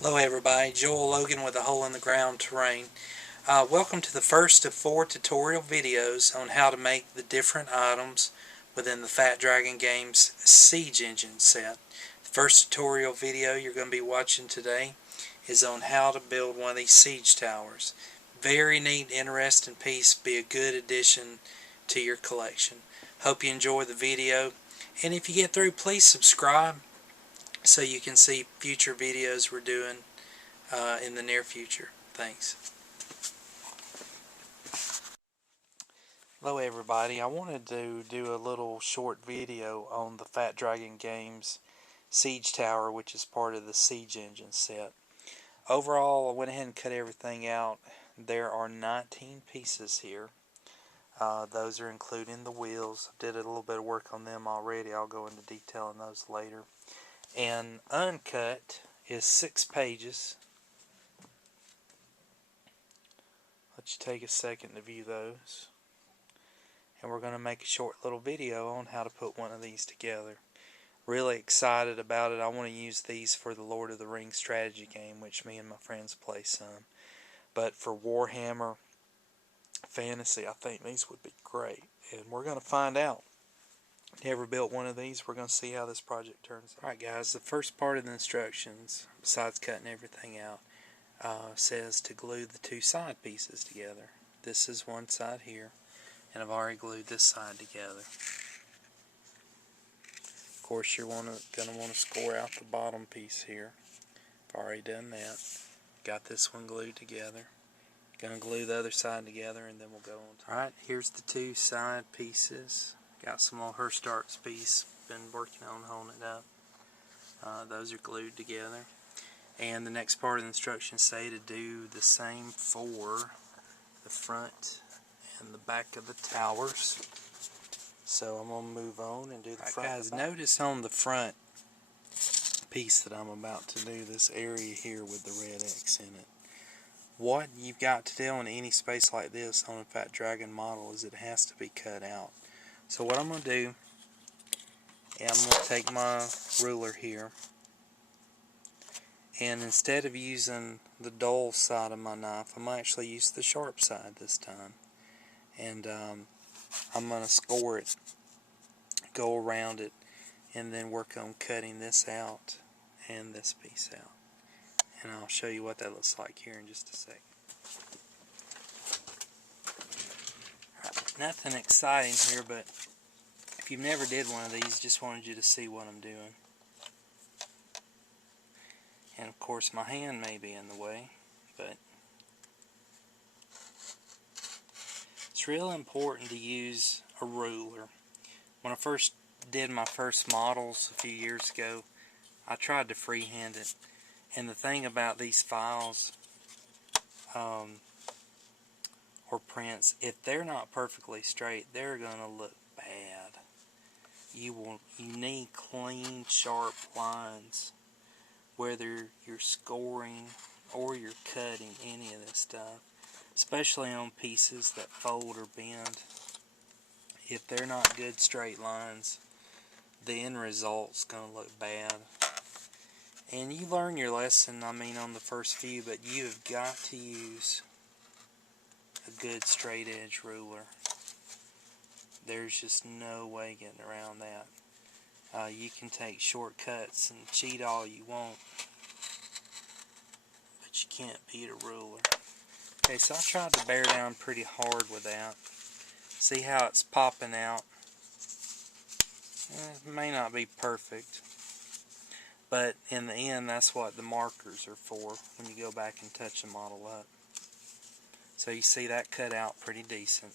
Hello everybody, Joel Logan with a Hole in the Ground Terrain. Welcome to the first of 4 tutorial videos on how to make the different items within the Fat Dragon Games Siege Engine set. The first tutorial video you're going to be watching today is on how to build one of these siege towers. Very neat, interesting piece, be a good addition to your collection. Hope you enjoy the video, and if you get through, please subscribe so you can see future videos we're doing in the near future. Thanks. Hello everybody, I wanted to do a little short video on the Fat Dragon Games Siege Tower, which is part of the Siege Engine set. Overall, I went ahead and cut everything out. There are 19 pieces here. Those are including the wheels. I did a little bit of work on them already. I'll go into detail on those later. And uncut is 6 pages. Let you take a second to view those. And we're going to make a short little video on how to put one of these together. Really excited about it. I want to use these for the Lord of the Rings strategy game, which me and my friends play some. But for Warhammer Fantasy, I think these would be great. And we're going to find out. Never built one of these. We're going to see how this project turns out. Alright guys, the first part of the instructions, besides cutting everything out, says to glue the 2 side pieces together. This is one side here, and I've already glued this side together. Of course, you're going to want to score out the bottom piece here. I've already done that. Got this one glued together. Going to glue the other side together, and then we'll go on. Alright, here's the 2 side pieces. Got some old Herstarts piece. Been working on holding it up. Those are glued together. And the next part of the instructions say to do the same for the front and the back of the towers. So I'm going to move on and do the front. Guys, notice on the front piece that I'm about to do, this area here with the red X in it. What you've got to do in any space like this on a Fat Dragon model is it has to be cut out. So what I'm going to do, I'm going to take my ruler here, and instead of using the dull side of my knife, I'm going to actually use the sharp side this time. And I'm going to score it, go around it, and then work on cutting this out and this piece out. And I'll show you what that looks like here in just a second. Right, nothing exciting here, but if you've never did one of these, just wanted you to see what I'm doing. And of course my hand may be in the way, but it's real important to use a ruler. When I first did my first models a few years ago, I tried to freehand it. And the thing about these files or prints, if they're not perfectly straight, they're going to look bad. You need clean, sharp lines, whether you're scoring or you're cutting any of this stuff, especially on pieces that fold or bend. If they're not good straight lines, the end result's going to look bad. And you learn your lesson, I mean, on the first few, but you have got to use a good straight edge ruler. There's just no way getting around that. You can take shortcuts and cheat all you want, but you can't beat a ruler. Okay, so I tried to bear down pretty hard with that. See how it's popping out? It may not be perfect, but in the end, that's what the markers are for when you go back and touch the model up. So you see that cut out pretty decent.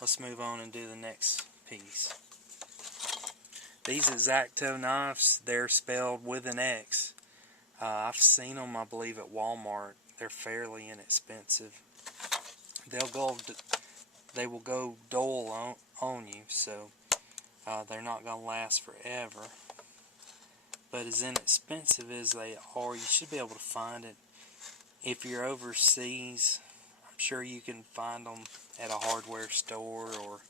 Let's move on and do the next piece. These X-Acto knives, they're spelled with an X. I've seen them, I believe, at Walmart. They're fairly inexpensive. They will go dull on you, so they're not going to last forever. But as inexpensive as they are, you should be able to find it. If you're overseas, I'm sure you can find them at a hardware store or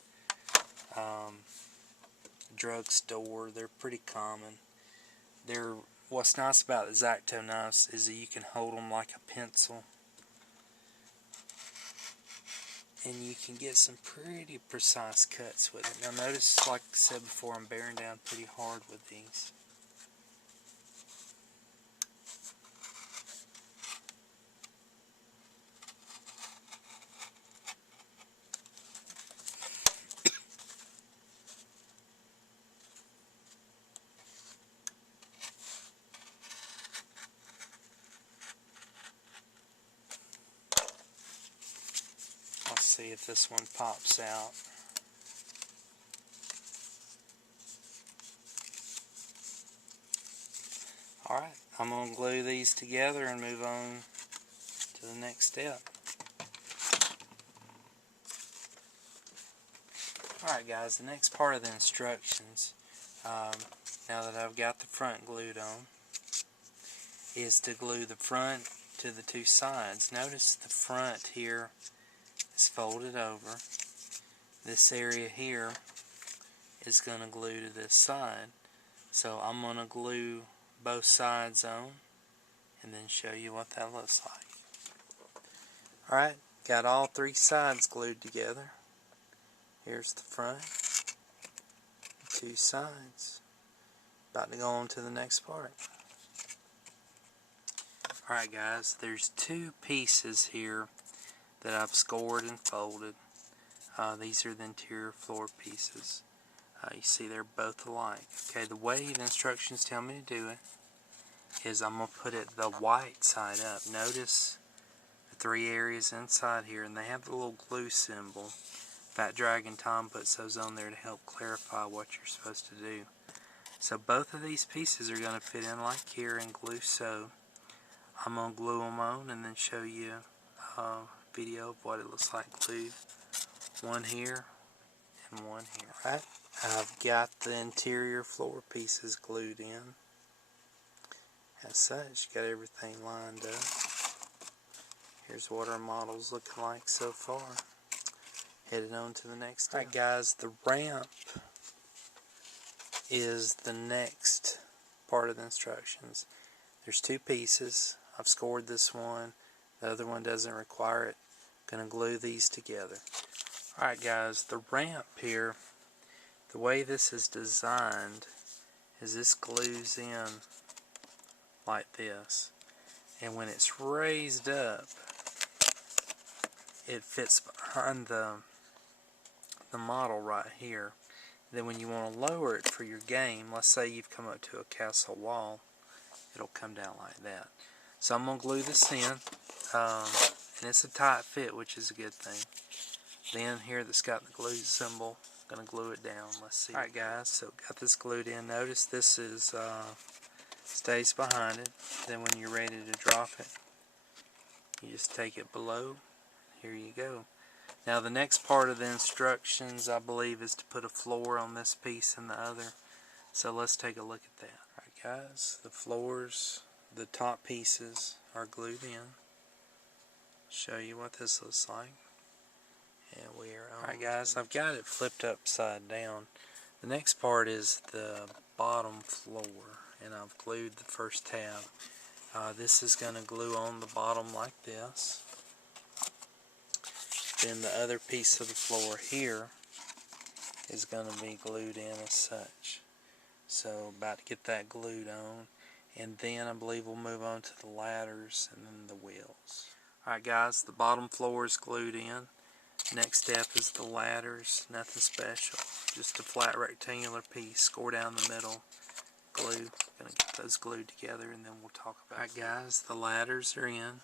drugstore. They're pretty common. They're what's nice about the X-Acto knives is that you can hold them like a pencil. And you can get some pretty precise cuts with it. Now notice, like I said before, I'm bearing down pretty hard with these. Let's see if this one pops out. Alright, I'm going to glue these together and move on to the next step. Alright guys, the next part of the instructions, now that I've got the front glued on, is to glue the front to the two sides. Notice the front here is folded over. This area here is going to glue to this side. So I'm going to glue both sides on and then show you what that looks like. Alright, got all three sides glued together. Here's the front, two sides. About to go on to the next part. Alright guys, there's two pieces here that I've scored and folded. These are the interior floor pieces. You see they're both alike. Okay, the way the instructions tell me to do it is I'm going to put it the white side up. Notice the three areas inside here, and they have the little glue symbol. Fat Dragon Tom puts those on there to help clarify what you're supposed to do. So both of these pieces are going to fit in like here and glue so. I'm going to glue them on and then show you a video of what it looks like glued. One here and one here. Right? I've got the interior floor pieces glued in. As such, got everything lined up. Here's what our model's looking like so far. Headed on to the next step. Alright guys, the ramp is the next part of the instructions. There's two pieces. I've scored this one. The other one doesn't require it. Going to glue these together. Alright guys, the ramp here, the way this is designed is this glues in like this. And when it's raised up, it fits behind the model right here. Then when you want to lower it for your game, let's say you've come up to a castle wall, it'll come down like that. So I'm going to glue this in, and it's a tight fit, which is a good thing. Then here that's got the glue symbol, going to glue it down. Let's see. Alright guys, so got this glued in. Notice this is stays behind it. Then when you're ready to drop it, you just take it below. Here you go. Now the next part of the instructions, I believe, is to put a floor on this piece and the other. So let's take a look at that. Alright guys, the floors, the top pieces are glued in. Show you what this looks like. And we are on. Alright guys, I've got it flipped upside down. The next part is the bottom floor, and I've glued the first tab. This is going to glue on the bottom like this. Then the other piece of the floor here is going to be glued in as such. So about to get that glued on, and then I believe we'll move on to the ladders and then the wheels. Alright guys, the bottom floor is glued in. Next step is the ladders. Nothing special, just a flat rectangular piece. Score down the middle, glue. Gonna get those glued together and then we'll talk about it. Alright guys, the ladders are in.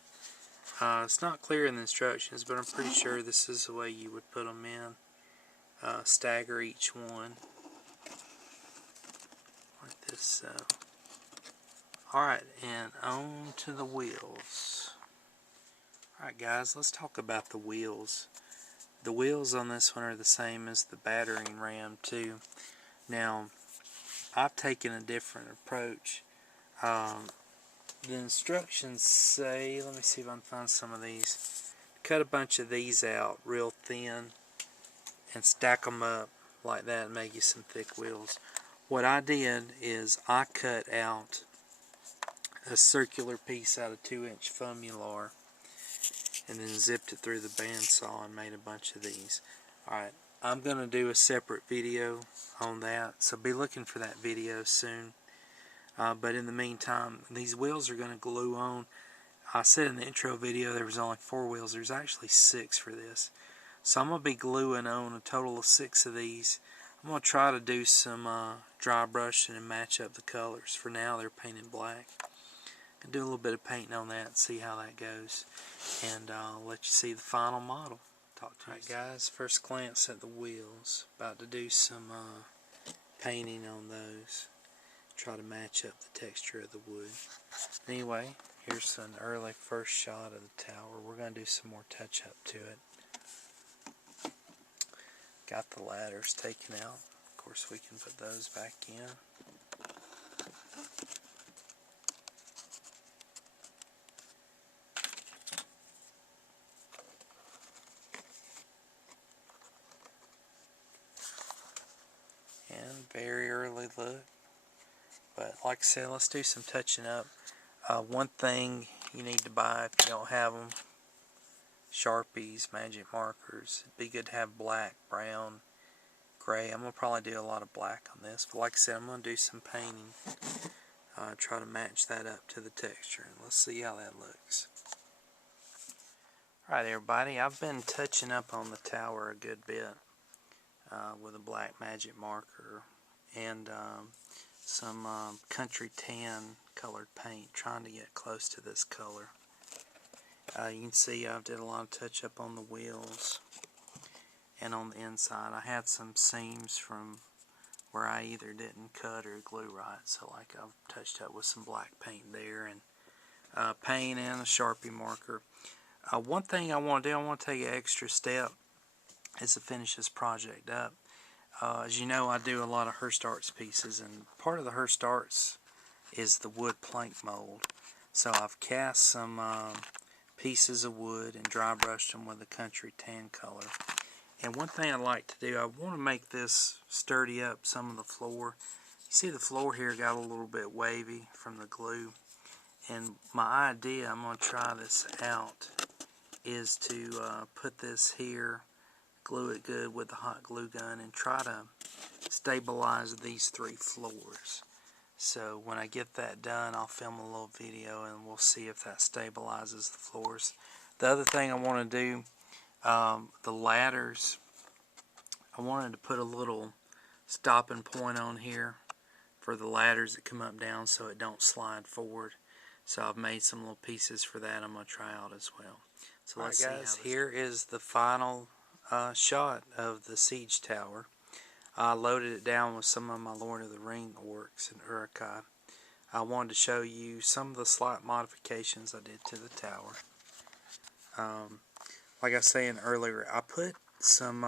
It's not clear in the instructions, but I'm pretty sure this is the way you would put them in. Stagger each one like this. Alright, and on to the wheels. Alright guys, let's talk about the wheels. The wheels on this one are the same as the battering ram too. Now, I've taken a different approach. The instructions say, let me see if I can find some of these. Cut a bunch of these out real thin and stack them up like that and make you some thick wheels. What I did is I cut out a circular piece out of 2-inch foam Mylar, and then zipped it through the bandsaw and made a bunch of these. Alright, I'm going to do a separate video on that, so be looking for that video soon. But in the meantime, these wheels are going to glue on. I said in the intro video there was only 4 wheels. There's actually 6 for this. So I'm going to be gluing on a total of 6 of these. I'm going to try to do some dry brushing and match up the colors. For now they're painted black. I'm going to do a little bit of painting on that and see how that goes. And I'll let you see the final model. Talk to you. Alright guys, first glance at the wheels. About to do some painting on those. Try to match up the texture of the wood. Anyway, here's an early first shot of the tower. We're going to do some more touch up to it. Got the ladders taken out. Of course we can put those back in. And very early look. But like I said, let's do some touching up. One thing you need to buy if you don't have them, Sharpies, magic markers. It'd be good to have black, brown, gray. I'm going to probably do a lot of black on this. But like I said, I'm going to do some painting. Try to match that up to the texture. And let's see how that looks. Alright everybody, I've been touching up on the tower a good bit with a black magic marker and some country tan colored paint, trying to get close to this color. You can see I did a lot of touch up on the wheels and on the inside. I had some seams from where I either didn't cut or glue right, so like I've touched up with some black paint there and paint and a Sharpie marker. One thing I want to do, I want to take an extra step is to finish this project up. As you know, I do a lot of Hurst Arts pieces, and part of the Hurst Arts is the wood plank mold. So I've cast some pieces of wood and dry brushed them with a country tan color. And one thing I like to do, I want to make this sturdy up some of the floor. You see the floor here got a little bit wavy from the glue. And my idea, I'm going to try this out, is to put this here, glue it good with the hot glue gun, and try to stabilize these 3 floors. So when I get that done, I'll film a little video and we'll see if that stabilizes the floors. The other thing I want to do, the ladders, I wanted to put a little stopping point on here for the ladders that come up down so it don't slide forward. So I've made some little pieces for that I'm going to try out as well. So let's see guys, here is the final shot of the siege tower. I loaded it down with some of my Lord of the Ring orcs and Uruk-hai. I wanted to show you some of the slight modifications I did to the tower. Like I was saying earlier, I put some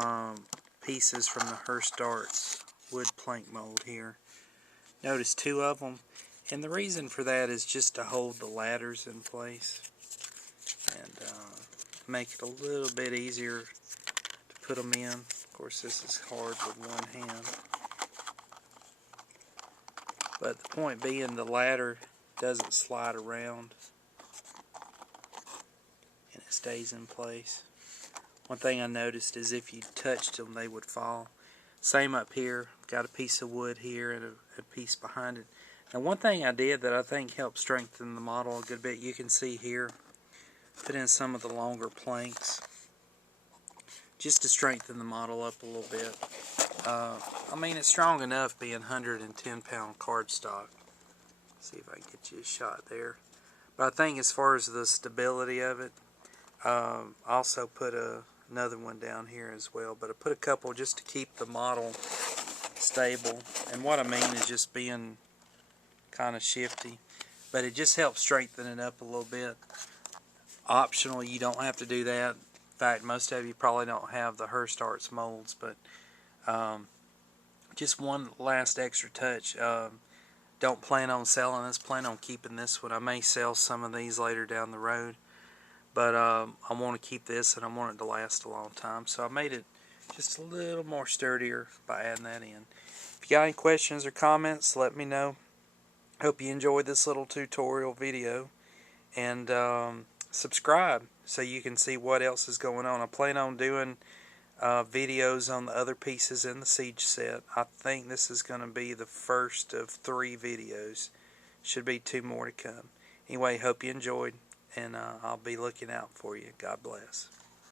pieces from the Hurst Arts wood plank mold here. Notice 2 of them. And the reason for that is just to hold the ladders in place and make it a little bit easier to put them in. Of course, this is hard with one hand. But the point being, the ladder doesn't slide around and it stays in place. One thing I noticed is if you touched them, they would fall. Same up here. Got a piece of wood here and a piece behind it. Now one thing I did that I think helped strengthen the model a good bit, you can see here, put in some of the longer planks just to strengthen the model up a little bit. I mean, it's strong enough being 110 pound cardstock. See if I can get you a shot there. But I think as far as the stability of it, I also put another one down here as well. But I put a couple just to keep the model stable. And what I mean is just being kind of shifty. But it just helps strengthen it up a little bit. Optional, you don't have to do that. In fact, most of you probably don't have the Hurst Arts molds, but just one last extra touch. Don't plan on selling this, plan on keeping this one. I may sell some of these later down the road, but I want to keep this and I want it to last a long time. So I made it just a little more sturdier by adding that in. If you got any questions or comments, let me know. Hope you enjoyed this little tutorial video, and subscribe so you can see what else is going on. I plan on doing videos on the other pieces in the Siege set. I think this is going to be the first of 3 videos. Should be 2 more to come. Anyway, hope you enjoyed, and I'll be looking out for you. God bless.